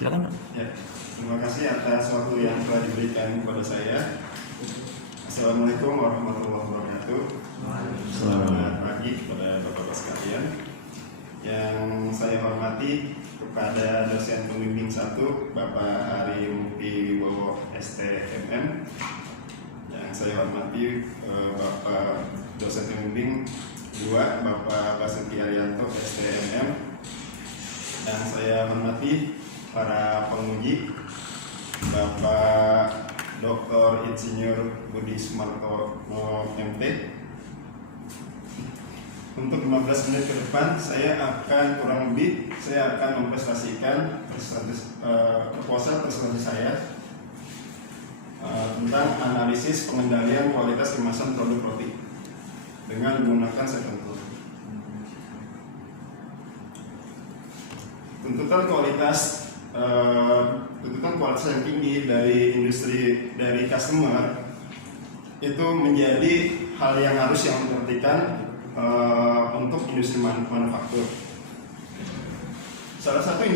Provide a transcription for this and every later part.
Silakan, Pak. Ya, terima kasih atas waktu yang telah diberikan kepada saya. Assalamualaikum warahmatullahi wabarakatuh. Selamat pagi kepada Bapak-Bapak sekalian. Yang saya hormati kepada dosen pembimbing 1 Bapak Ari Mukti Wibowo STMM. Yang saya hormati Bapak dosen pembimbing 2 Bapak Basuki Arianto STMM. Dan saya hormati para penguji Bapak Dr. Insinyur Budi Sumarto MT. Untuk 15 menit ke depan saya akan mempresentasikan proposal presentasi saya tentang analisis pengendalian kualitas kemasan produk roti dengan menggunakan second tool. Tuntutan kualitas yang tinggi dari industri, dari customer itu menjadi hal yang harus yang diperhatikan untuk industri manufaktur. Salah satu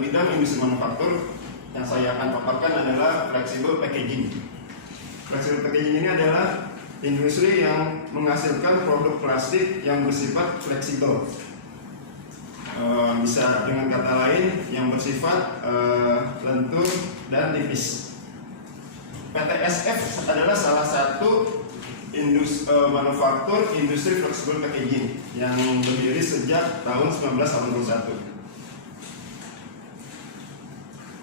bidang industri manufaktur yang saya akan paparkan adalah flexible packaging. Flexible packaging ini adalah industri yang menghasilkan produk plastik yang bersifat fleksibel. Bisa dengan kata lain yang bersifat lentur dan tipis. PTSF adalah salah satu manufaktur industri flexible packaging yang berdiri sejak tahun 1981.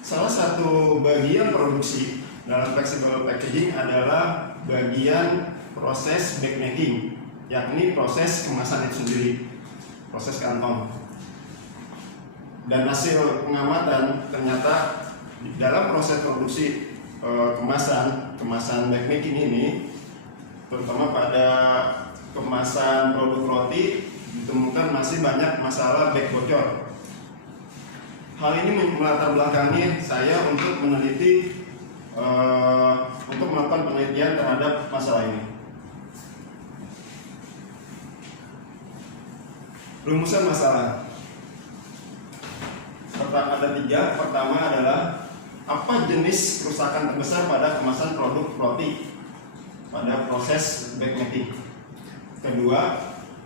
Salah satu bagian produksi dalam flexible packaging adalah bagian proses backmaking, yakni proses kemasan itu sendiri, proses kantong. Dan hasil pengamatan ternyata dalam proses produksi kemasan backmaking ini, terutama pada kemasan produk roti, ditemukan masih banyak masalah back bocor. Hal ini melatar belakangi saya untuk melakukan penelitian terhadap masalah ini. Rumusan masalah ada 3. Pertama adalah apa jenis kerusakan terbesar pada kemasan produk roti pada proses backmaking. Kedua,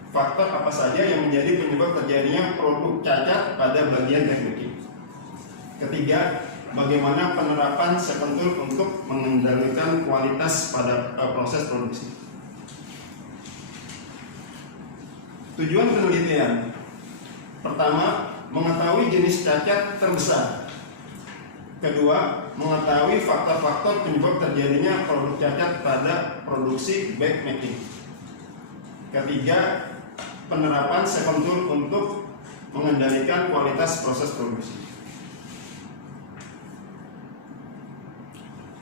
faktor apa saja yang menjadi penyebab terjadinya produk cacat pada bagian backmaking. Ketiga, bagaimana penerapan second tool untuk mengendalikan kualitas pada proses produksi. Tujuan penelitian: pertama, mengetahui jenis cacat terbesar. Kedua, mengetahui faktor-faktor penyebab terjadinya produk cacat pada produksi backmaking. Ketiga, penerapan second tool untuk mengendalikan kualitas proses produksi.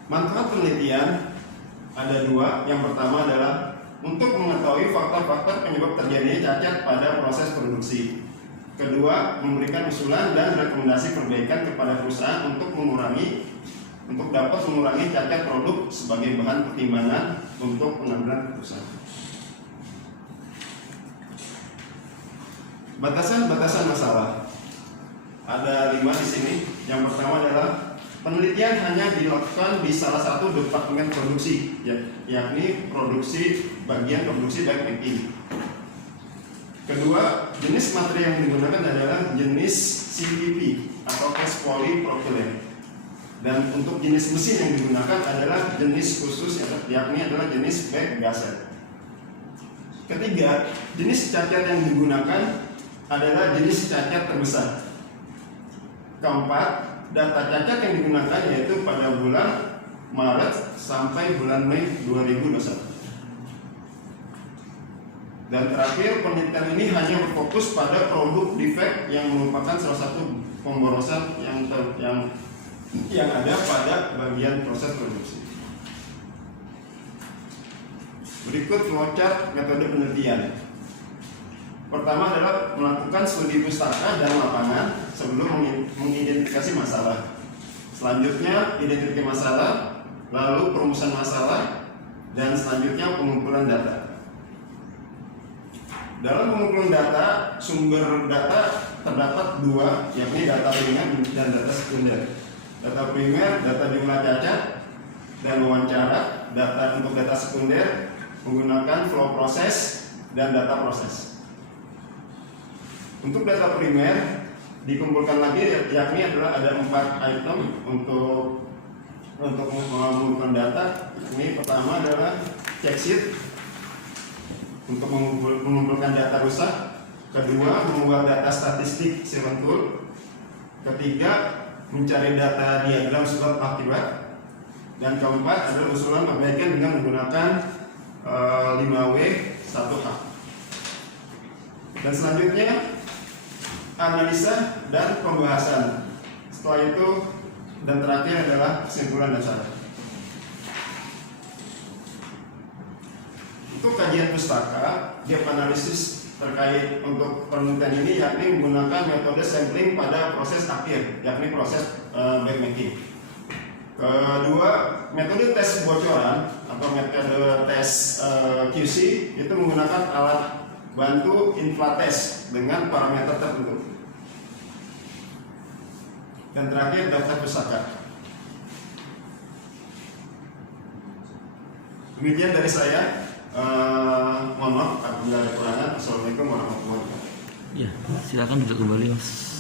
Manfaat penelitian ada 2. Yang pertama adalah untuk mengetahui faktor-faktor penyebab terjadinya cacat pada proses produksi. Kedua, memberikan usulan dan rekomendasi perbaikan kepada perusahaan untuk dapat mengurangi cacat produk sebagai bahan pertimbangan untuk pengambilan keputusan. Batasan-batasan masalah ada 5 di sini. Yang pertama adalah penelitian hanya dilakukan di salah satu departemen produksi, yakni bagian produksi backmaking. Kedua, jenis materi yang digunakan adalah jenis CPP atau cast polypropylen. Dan untuk jenis mesin yang digunakan adalah jenis khusus, yakni adalah jenis back gasket. Ketiga, jenis cacat yang digunakan adalah jenis cacat terbesar. Keempat, data cacat yang digunakan yaitu pada bulan Maret sampai bulan Mei 2021. Dan terakhir, penelitian ini hanya berfokus pada produk defect yang merupakan salah satu pemborosan yang ada pada bagian proses produksi. Berikut flowchart metode penelitian. Pertama adalah melakukan studi pustaka dan lapangan sebelum mengidentifikasi masalah. Selanjutnya identifikasi masalah, lalu perumusan masalah, dan selanjutnya pengumpulan data. Dalam pengumpulan data secara sumber data terdapat dua, yakni data primer dan data sekunder. Data primer, data jumlah cacat dan wawancara. Data untuk data sekunder menggunakan flow proses dan data proses. Untuk data primer dikumpulkan lagi, yakni adalah ada 4 item untuk mengumpulkan data. Ini pertama adalah check sheet untuk mengumpulkan data rusak. Kedua, membuat data statistik silent tool. Ketiga, mencari data diagram sebab akibat. Dan keempat adalah usulan perbaikan dengan menggunakan 5W 1H. Dan selanjutnya analisa dan pembahasan. Setelah itu dan terakhir adalah kesimpulan dasar. Untuk kajian pustaka, gap analisis terkait untuk penelitian ini yakni menggunakan metode sampling pada proses akhir, yakni proses backmaking. Kedua, metode tes bocoran atau metode tes QC itu menggunakan alat bantu inflatest dengan parameter tertentu. Dan terakhir, daftar pustaka. Demikian dari saya. Mohon maaf apabila ada kekurangan. Assalamualaikum warahmatullahi wabarakatuh. Ya, silakan duduk kembali, Mas.